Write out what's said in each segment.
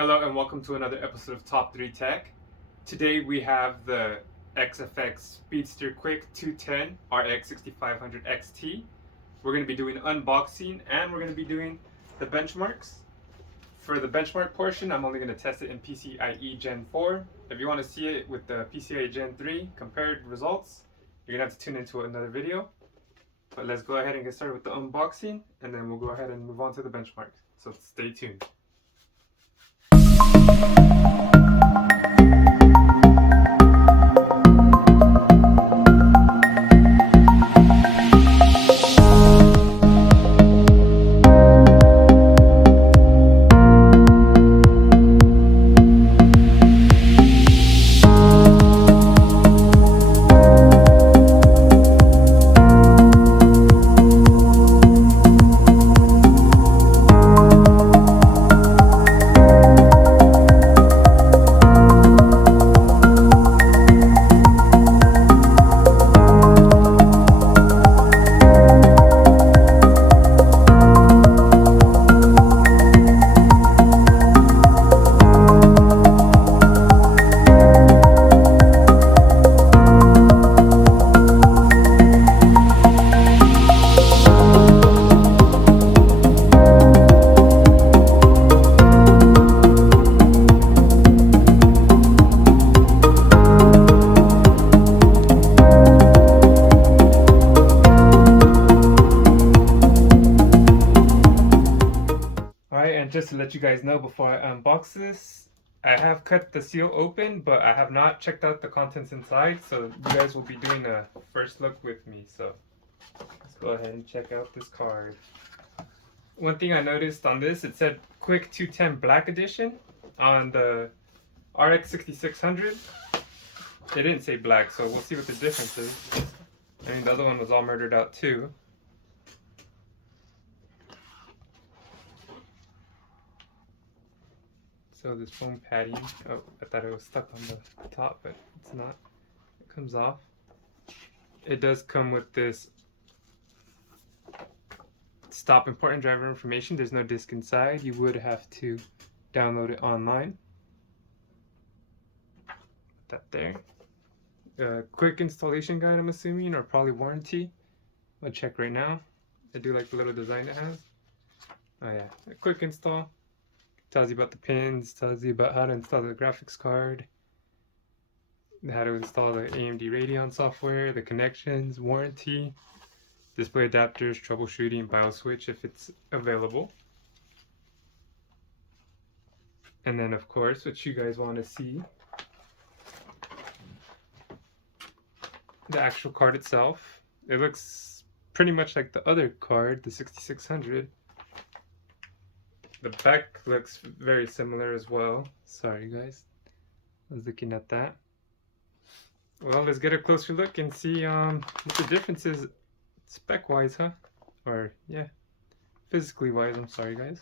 Hello and welcome to another episode of Top3Tech. Today we have the XFX Speedster Qick 210 RX 6500 XT. We're going to be doing unboxing and we're going to be doing the benchmarks. For the benchmark portion, I'm only going to test it in PCIe Gen 4. If you want to see it with the PCIe Gen 3 compared results, you're going to have to tune into another video. But let's go ahead and get started with the unboxing and then we'll go ahead and move on to the benchmarks. So stay tuned. Just to let you guys know before I unbox this, I have cut the seal open, but I have not checked out the contents inside, so you guys will be doing a first look with me. So let's go ahead and check out this card. One thing I noticed on this, it said Qick 210 Black Edition. On the RX 6600, it didn't say black, so we'll see what the difference is. I mean, the other one was all murdered out too. So this foam padding, oh, I thought it was stuck on the top, but it's not. It comes off. It does come with this stop important driver information. There's no disc inside. You would have to download it online. Put that there. Quick installation guide, I'm assuming, or probably warranty. I'll check right now. I do like the little design it has. Oh yeah, a quick install. Tells you about the pins, tells you about how to install the graphics card, how to install the AMD Radeon software, the connections, warranty, display adapters, troubleshooting, BIOS switch if it's available. And then of course, what you guys want to see, the actual card itself. It looks pretty much like the other card, the 6600. The back looks very similar as well. Sorry guys, I was looking at that. Well, let's get a closer look and see what the difference is spec wise, huh? Or yeah, physically wise, I'm sorry guys.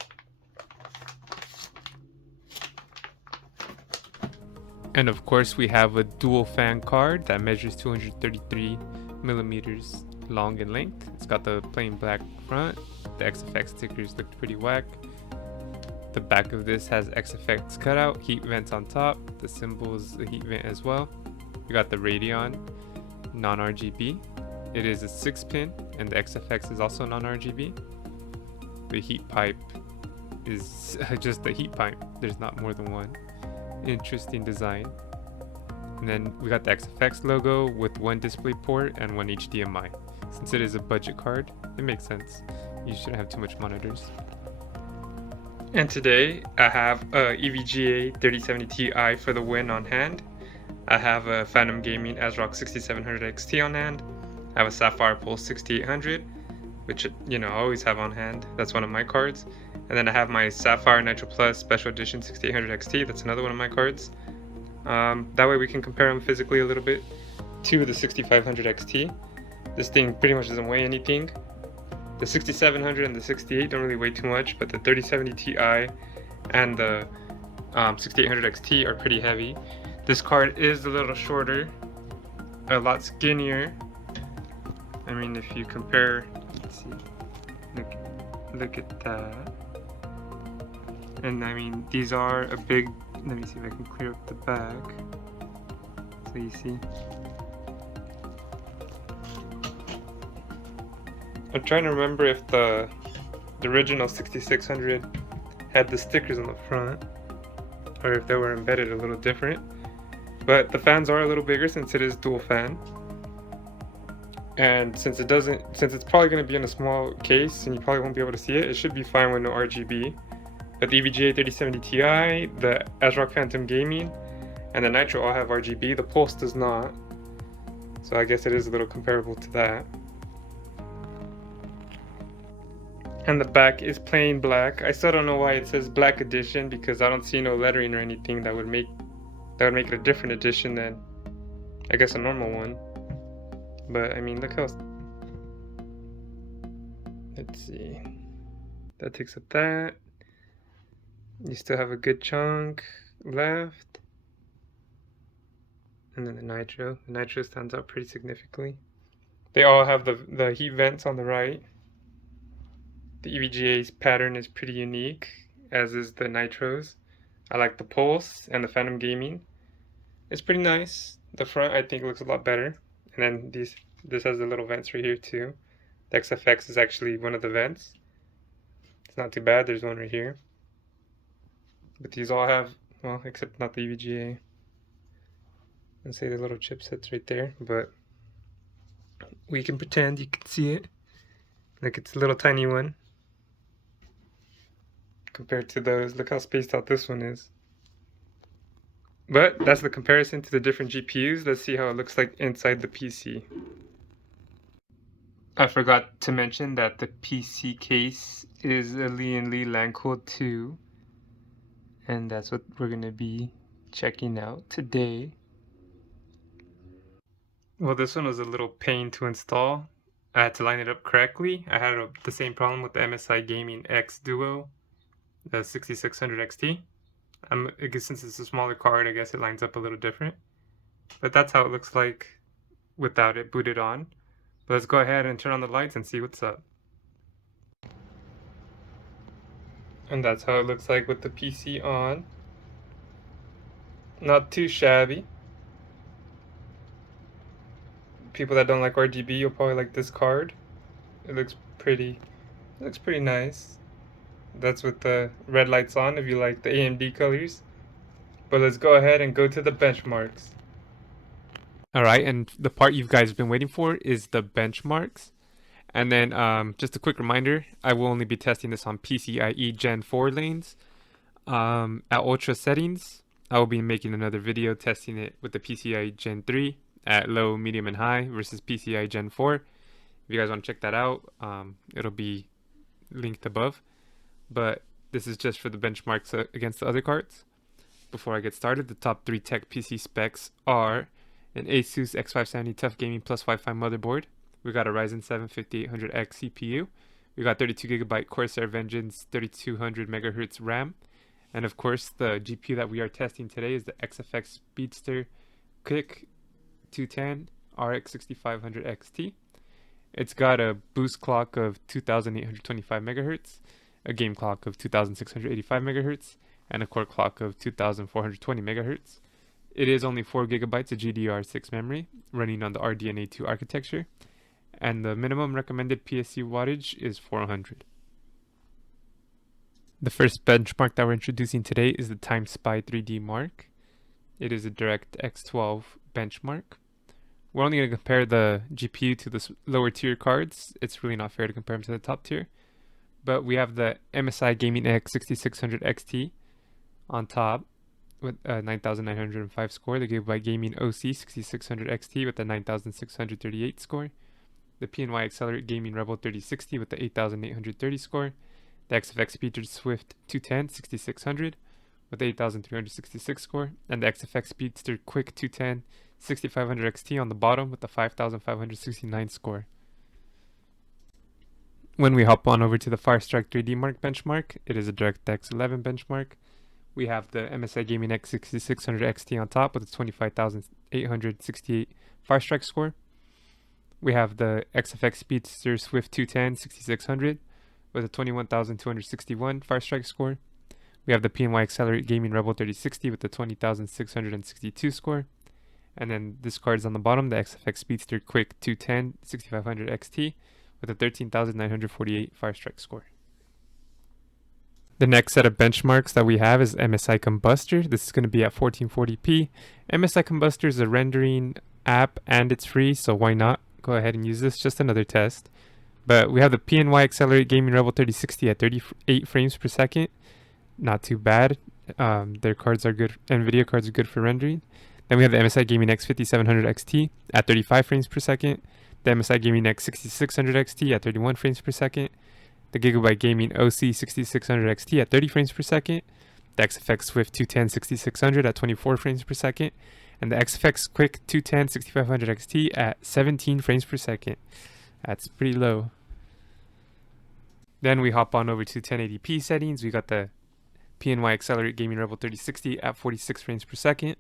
And of course we have a dual fan card that measures 233 millimeters long in length. It's got the plain black front. The XFX stickers looked pretty whack. The back of this has XFX cutout, heat vents on top. The symbol is a heat vent as well. We got the Radeon non-RGB. It is a 6-pin, and the XFX is also non-RGB. The heat pipe is just a heat pipe. There's not more than one. Interesting design. And then we got the XFX logo with one display port and one HDMI. Since it is a budget card, it makes sense. You shouldn't have too much monitors. And today I have a EVGA 3070 Ti for the win on hand. I have a Phantom Gaming ASRock 6700 XT on hand. I have a Sapphire Pulse 6800, which you know I always have on hand. That's one of my cards. And then I have my Sapphire Nitro Plus Special Edition 6800 XT. That's another one of my cards. That way we can compare them physically a little bit to the 6500 XT. This thing pretty much doesn't weigh anything. The 6700 and the 68 don't really weigh too much, but the 3070 Ti and the 6800 XT are pretty heavy. This card is a little shorter, a lot skinnier. I mean, if you compare, let's see, look at that. And I mean, these are a big, let me see if I can clear up the back. So you see. I'm trying to remember if the original 6600 had the stickers on the front, or if they were embedded a little different. But the fans are a little bigger since it is dual fan. And since it's probably going to be in a small case and you probably won't be able to see it, it should be fine with no RGB. But the EVGA 3070 Ti, the ASRock Phantom Gaming, and the Nitro all have RGB. The Pulse does not. So I guess it is a little comparable to that. And the back is plain black. I still don't know why it says Black Edition, because I don't see no lettering or anything that would make it a different edition than, I guess, a normal one. But I mean, look how, let's see, that takes up that. You still have a good chunk left. And then the Nitro stands out pretty significantly. They all have the heat vents on the right. The EVGA's pattern is pretty unique, as is the Nitro's. I like the Pulse and the Phantom Gaming. It's pretty nice. The front, I think, looks a lot better. And then this has the little vents right here too. The XFX is actually one of the vents. It's not too bad. There's one right here. But these all have, well, except not the EVGA. And say the little chipsets right there, but we can pretend you can see it. Like, it's a little tiny one compared to those. Look how spaced out this one is. But that's the comparison to the different GPUs. Let's see how it looks like inside the PC. I forgot to mention that the PC case is a Lee & Lee Landcool 2. And that's what we're going to be checking out today. Well, this one was a little pain to install. I had to line it up correctly. I had the same problem with the MSI Gaming X Duo, the 6600 XT. I guess since it's a smaller card, I guess it lines up a little different. But that's how it looks like without it booted on. But let's go ahead and turn on the lights and see what's up. And that's how it looks like with the PC on. Not too shabby. People that don't like RGB, you'll probably like this card. It looks pretty nice. That's with the red lights on if you like the AMD colors. But let's go ahead and go to the benchmarks. Alright, and the part you guys have been waiting for is the benchmarks. And then just a quick reminder, I will only be testing this on PCIe Gen 4 lanes. At ultra settings, I will be making another video testing it with the PCIe Gen 3 at low, medium, and high versus PCIe Gen 4. If you guys want to check that out, it'll be linked above. But this is just for the benchmarks against the other cards. Before I get started, the top 3 tech PC specs are an Asus X570 Tough Gaming Plus Wi-Fi motherboard. We got a Ryzen 7 5800X CPU. We got 32GB Corsair Vengeance 3200 MHz RAM. And of course, the GPU that we are testing today is the XFX Speedster Qick 210 RX 6500 XT. It's got a boost clock of 2825 MHz, a game clock of 2685 MHz, and a core clock of 2420 MHz. It is only 4GB of GDDR6 memory, running on the RDNA 2 architecture, and the minimum recommended PSU wattage is 400. The first benchmark that we're introducing today is the TimeSpy 3D Mark. It is a DirectX 12 benchmark. We're only going to compare the GPU to the lower tier cards. It's really not fair to compare them to the top tier. But we have the MSI Gaming X 6600 XT on top with a 9905 score. The Gigabyte Gaming OC 6600 XT with a 9638 score. The PNY Accelerate Gaming Rebel 3060 with the 8830 score. The XFX Speedster Swift 210 6600 with the 8366 score. And the XFX Speedster Qick 210 6500 XT on the bottom with the 5569 score. When we hop on over to the Firestrike 3D Mark benchmark, it is a DirectX 11 benchmark. We have the MSI Gaming X 6600 XT on top with a 25,868 Firestrike score. We have the XFX Speedster Swift 210 6600 with a 21,261 Firestrike score. We have the PNY Accelerate Gaming Rebel 3060 with the 20,662 score. And then this card is on the bottom, the XFX Speedster Qick 210 6500 XT with a 13,948 fire strike score. The next set of benchmarks that we have is MSI Kombuster. This is going to be at 1440p. MSI Kombuster is a rendering app and it's free, so why not go ahead and use this? Just another test. But we have the PNY Accelerate Gaming Rebel 3060 at 38 frames per second. Not too bad. Their cards are good. NVIDIA cards are good for rendering. Then we have the MSI Gaming X 5700 XT at 35 frames per second. The MSI Gaming X 6600 XT at 31 frames per second. The Gigabyte Gaming OC 6600 XT at 30 frames per second. The XFX Swift 210 6600 at 24 frames per second. And the XFX Qick 210 6500 XT at 17 frames per second. That's pretty low. Then we hop on over to 1080p settings. We got the PNY Accelerate Gaming Rebel 3060 at 46 frames per second.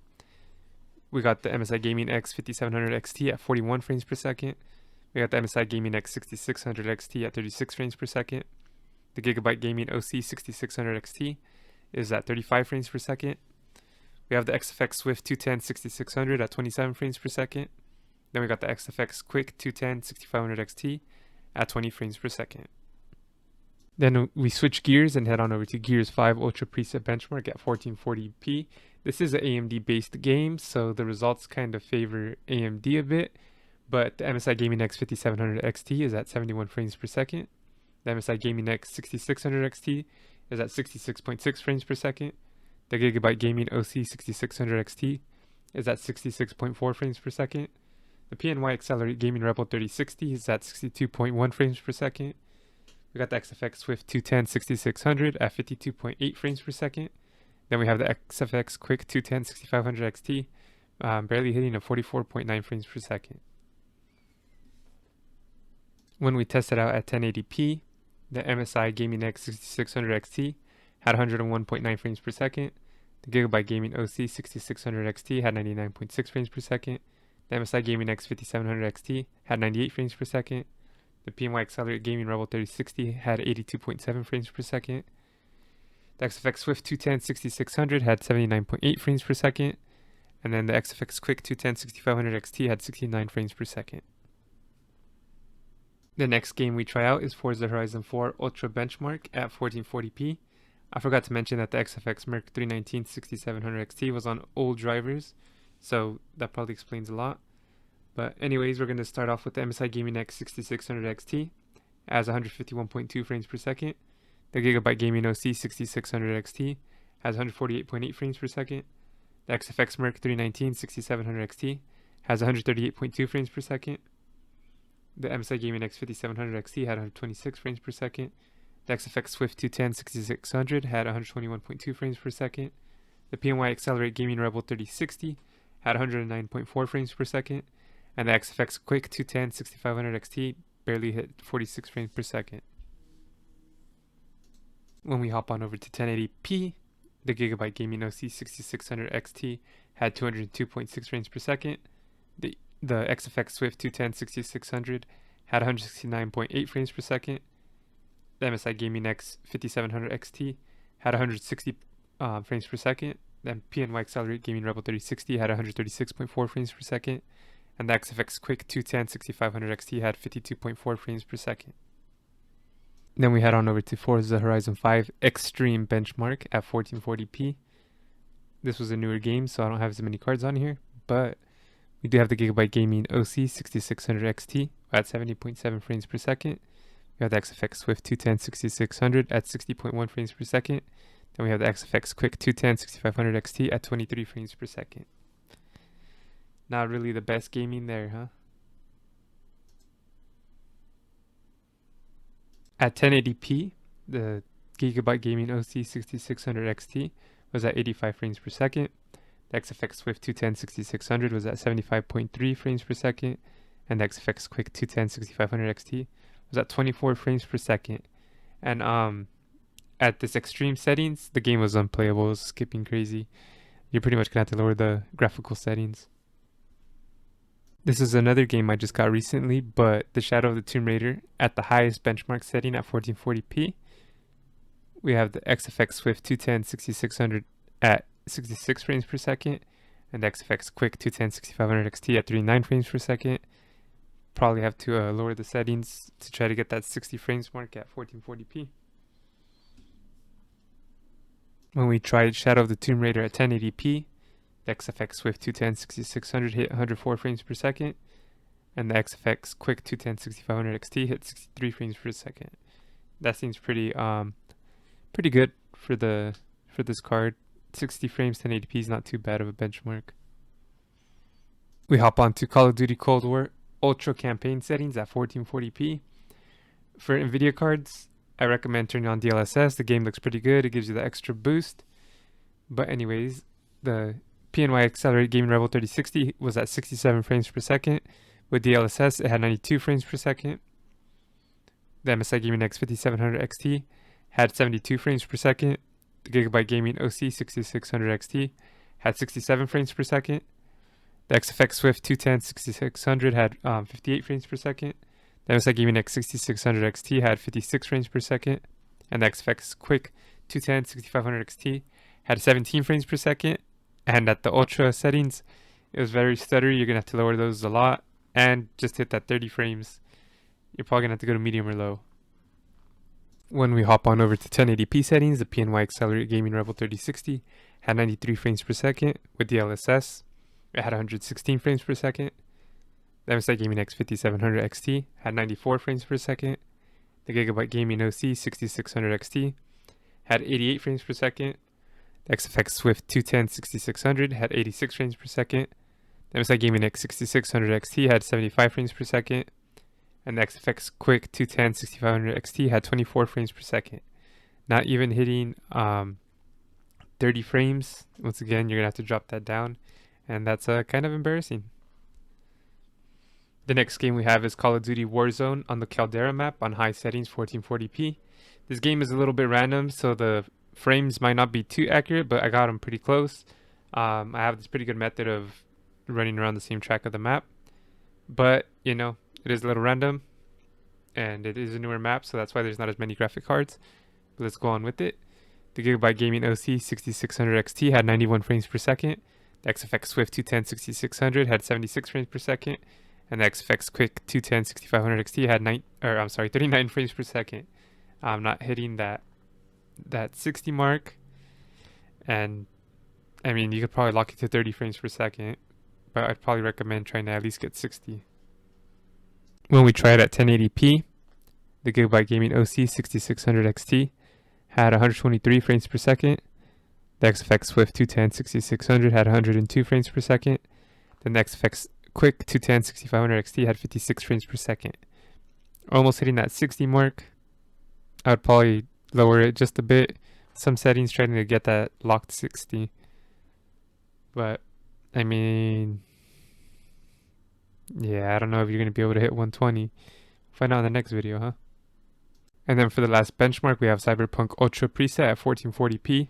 We got the MSI Gaming X 5700 XT at 41 frames per second. We got the MSI Gaming X 6600 XT at 36 frames per second. The Gigabyte Gaming OC 6600 XT is at 35 frames per second. We have the XFX Swift 210 6600 at 27 frames per second. Then we got the XFX Qick 210 6500 XT at 20 frames per second. Then we switch gears and head on over to Gears 5 Ultra Preset Benchmark at 1440p. This is an AMD based game, so the results kind of favor AMD a bit. But the MSI Gaming X 5700 XT is at 71 frames per second. The MSI Gaming X 6600 XT is at 66.6 frames per second. The Gigabyte Gaming OC 6600 XT is at 66.4 frames per second. The PNY Accelerate Gaming Rebel 3060 is at 62.1 frames per second. We got the XFX Swift 210 6600 at 52.8 frames per second. Then we have the XFX Qick 210 6500 XT, barely hitting a 44.9 frames per second. When we test it out at 1080p, the MSI Gaming X 6600 XT had 101.9 frames per second. The Gigabyte Gaming OC 6600 XT had 99.6 frames per second. The MSI Gaming X 5700 XT had 98 frames per second. The PNY Accelerate Gaming Rebel 3060 had 82.7 frames per second. The XFX Swift 210 6600 had 79.8 frames per second. And then the XFX Qick 210 6500 XT had 69 frames per second. The next game we try out is Forza Horizon 4 Ultra Benchmark at 1440p. I forgot to mention that the XFX Merc 319 6700 XT was on old drivers, so that probably explains a lot. But anyways, we're going to start off with the MSI Gaming X 6600 XT as 151.2 frames per second. The Gigabyte Gaming OC 6600 XT has 148.8 frames per second. The XFX Merc 319 6700 XT has 138.2 frames per second. The MSI Gaming X 5700 XT had 126 frames per second. The XFX Swift 210 6600 had 121.2 frames per second. The PNY Accelerate Gaming Rebel 3060 had 109.4 frames per second. And the XFX Qick 210 6500 XT barely hit 46 frames per second. When we hop on over to 1080p, the Gigabyte Gaming OC 6600 XT had 202.6 frames per second. The XFX Swift 210 6600 had 169.8 frames per second. The MSI Gaming X 5700 XT had 160 frames per second. Then PNY Accelerate Gaming Rebel 3060 had 136.4 frames per second. And the XFX Qick 210 6500 XT had 52.4 frames per second. Then we head on over to Forza Horizon 5 Extreme Benchmark at 1440p. This was a newer game, so I don't have as many cards on here, but we do have the Gigabyte Gaming OC 6600 XT at 70.7 frames per second. We have the XFX Swift 210 6600 at 60.1 frames per second. Then we have the XFX Qick 210 6500 XT at 23 frames per second. Not really the best gaming there, huh? At 1080p, the Gigabyte Gaming OC 6600 XT was at 85 frames per second. The XFX Swift 210 6600 was at 75.3 frames per second. And the XFX Qick 210 6500 XT was at 24 frames per second. And at this extreme settings, the game was unplayable. It was skipping crazy. You're pretty much gonna have to lower the graphical settings. This is another game I just got recently, but the Shadow of the Tomb Raider at the highest benchmark setting at 1440p We have the XFX Swift 210 6600 at 66 frames per second, and the XFX Quick 210 6500 XT at 39 frames per second. Probably have to lower the settings to try to get that 60 frames mark at 1440p. When we tried Shadow of the Tomb Raider at 1080p, the XFX Swift 210 6600 hit 104 frames per second, and the XFX Quick 210 6500 XT hit 63 frames per second. That seems pretty good for this card. 60 frames 1080p is not too bad of a benchmark. We hop on to Call of Duty Cold War Ultra Campaign settings at 1440p. For NVIDIA cards, I recommend turning on DLSS. The game looks pretty good. It gives you the extra boost. But anyways, the PNY Accelerated Gaming Rebel 3060 was at 67 frames per second. With DLSS, it had 92 frames per second. The MSI Gaming X 5700 XT had 72 frames per second. The Gigabyte Gaming OC 6600 XT had 67 frames per second. The XFX Swift 210 6600 had 58 frames per second. The MSI Gaming X 6600 XT had 56 frames per second. And the XFX Quick 210 6500 XT had 17 frames per second. And at the Ultra settings, it was very stuttery. You're going to have to lower those a lot. And just hit that 30 frames. You're probably going to have to go to medium or low. When we hop on over to 1080p settings, the PNY Accelerated Gaming Rebel 3060 had 93 frames per second. With DLSS, it had 116 frames per second. The MSI Gaming X 5700 XT had 94 frames per second. The Gigabyte Gaming OC 6600 XT had 88 frames per second. The XFX Swift 210 6600 had 86 frames per second. The MSI Gaming X 6600 XT had 75 frames per second. And the XFX Quick 210 6500 XT had 24 frames per second. Not even hitting 30 frames. Once again, you're going to have to drop that down. And that's kind of embarrassing. The next game we have is Call of Duty Warzone on the Caldera map on high settings 1440p. This game is a little bit random, so the frames might not be too accurate, but I got them pretty close. I have this pretty good method of running around the same track of the map. But, you know, it is a little random, and it is a newer map, so that's why there's not as many graphic cards. But let's go on with it. The Gigabyte Gaming OC 6600 XT had 91 frames per second. The XFX Swift 210 6600 had 76 frames per second. And the XFX Quick 210 6500 XT had 39 frames per second. I'm not hitting that 60 mark. And I mean, you could probably lock it to 30 frames per second, but I'd probably recommend trying to at least get 60. When we try it at 1080p, the Gigabyte Gaming OC 6600 XT had 123 frames per second. The XFX Swift 210 6600 had 102 frames per second. The XFX Quick 210 6500 XT had 56 frames per second. Almost hitting that 60 mark. I would probably lower it just a bit. Some settings trying to get that locked 60. But, I mean, yeah, I don't know if you're going to be able to hit 120. Find out in the next video, huh? And then for the last benchmark, we have Cyberpunk Ultra preset at 1440p.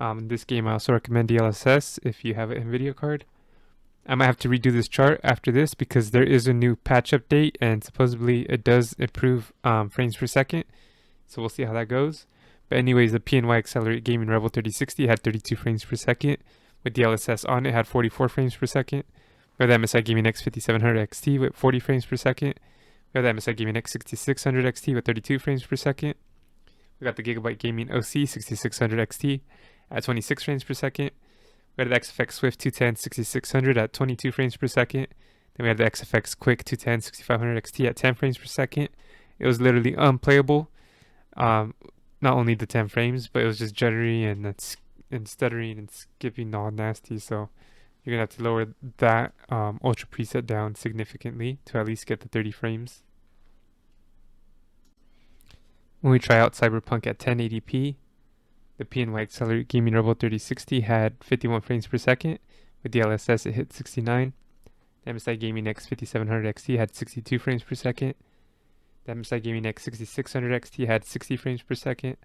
In this game, I also recommend DLSS if you have an NVIDIA card. I might have to redo this chart after this because there is a new patch update and supposedly it does improve frames per second. So we'll see how that goes. But anyways, the PNY Accelerated Gaming Rebel 3060 had 32 frames per second. With DLSS on it, had 44 frames per second. We have the MSI Gaming X 5700 XT with 40 frames per second. We have the MSI Gaming X 6600 XT with 32 frames per second. We got the Gigabyte Gaming OC 6600 XT at 26 frames per second. We had the XFX Swift 210 6600 at 22 frames per second. Then we had the XFX Quick 210 6500 XT at 10 frames per second. It was literally unplayable. Not only the 10 frames, but it was just jittery and stuttering and skipping all nasty. So you're going to have to lower that Ultra preset down significantly to at least get the 30 frames. When we try out Cyberpunk at 1080p, the PNY Accelerated Gaming Rebel 3060 had 51 frames per second. With DLSS, it hit 69. The MSI Gaming X 5700 XT had 62 frames per second. The MSI Gaming X 6600 XT had 60 frames per second.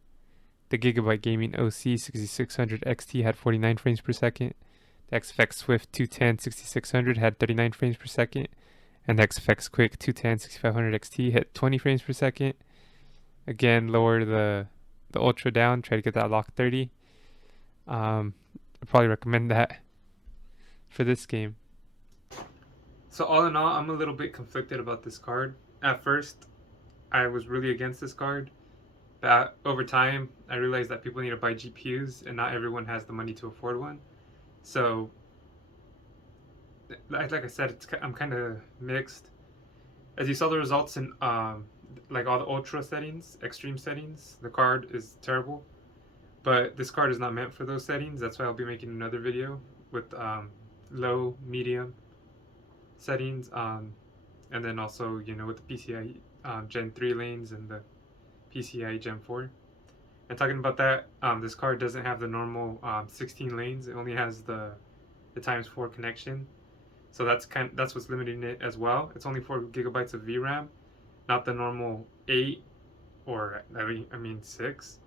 The Gigabyte Gaming OC 6600 XT had 49 frames per second. The XFX Swift 210 6600 had 39 frames per second. And the XFX Quick 210 6500 XT hit 20 frames per second. Again, lower the the Ultra down, try to get that lock 30. I'd probably recommend that for this game. So all in all, I'm a little bit conflicted about this card. At first, I was really against this card, but over time, I realized that people need to buy GPUs, and not everyone has the money to afford one. So, like I said, I'm kind of mixed. As you saw the results in like all the ultra settings, extreme settings, the card is terrible. But this card is not meant for those settings. That's why I'll be making another video with low, medium settings, and then also, you know, with the PCIe Gen 3 lanes and the PCIe Gen 4. And talking about that, this card doesn't have the normal 16 lanes. It only has the ×4 connection. So that's what's limiting it as well. It's only 4 gigabytes of VRAM, not the normal 8 or I mean 6.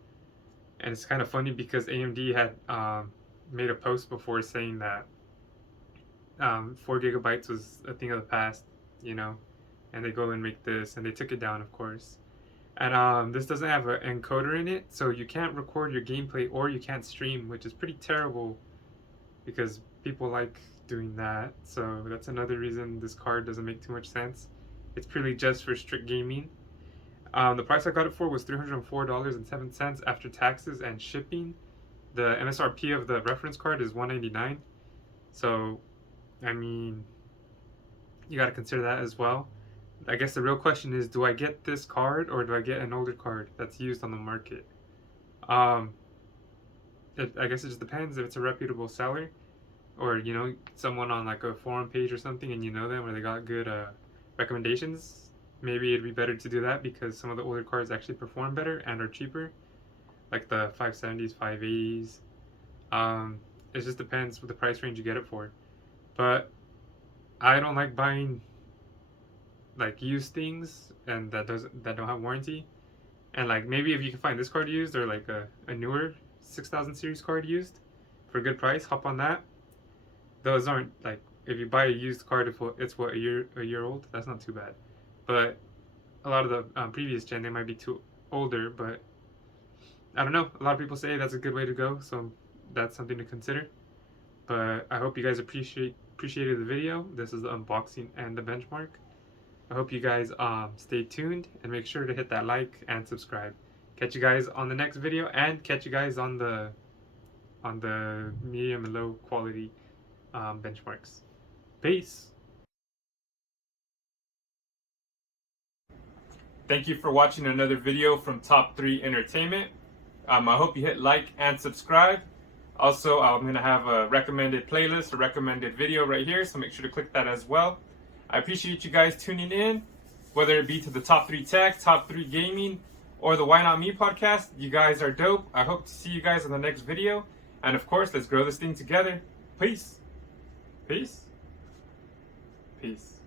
And it's kind of funny because AMD had made a post before saying that 4 gigabytes was a thing of the past, you know, and they go and make this, and they took it down, of course. And this doesn't have an encoder in it, so you can't record your gameplay or you can't stream, which is pretty terrible because people like doing that. So that's another reason this card doesn't make too much sense. It's purely just for strict gaming. The price I got it for was $304.07 after taxes and shipping. The MSRP of the reference card is $199. So, I mean, you gotta consider that as well. I guess the real question is, do I get this card or do I get an older card that's used on the market? I guess it just depends if it's a reputable seller, or, you know, someone on like a forum page or something and you know them, or they got good recommendations. Maybe it'd be better to do that because some of the older cards actually perform better and are cheaper, like the 570s, 580s. It just depends what the price range you get it for. But I don't like buying like used things and that don't have warranty. And like, maybe if you can find this card used, or like a newer 6000 series card used for a good price, hop on that. Those aren't like, if you buy a used card, if it's what, a year old, that's not too bad. But a lot of the previous gen, they might be too older. But I don't know, a lot of people say that's a good way to go, so that's something to consider. But I hope you guys appreciated the video. This is the unboxing and the benchmark. I hope you guys stay tuned and make sure to hit that like and subscribe. Catch you guys on the next video, and catch you guys on the medium and low quality benchmarks. Peace. Thank you for watching another video from Top 3 Entertainment. I hope you hit like and subscribe. Also, I'm going to have a recommended playlist, a recommended video right here, so make sure to click that as well. I appreciate you guys tuning in, whether it be to the Top3Tech, Top 3 Gaming, or the Why Not Me podcast. You guys are dope. I hope to see you guys on the next video. And of course, let's grow this thing together. Peace. Peace. Peace.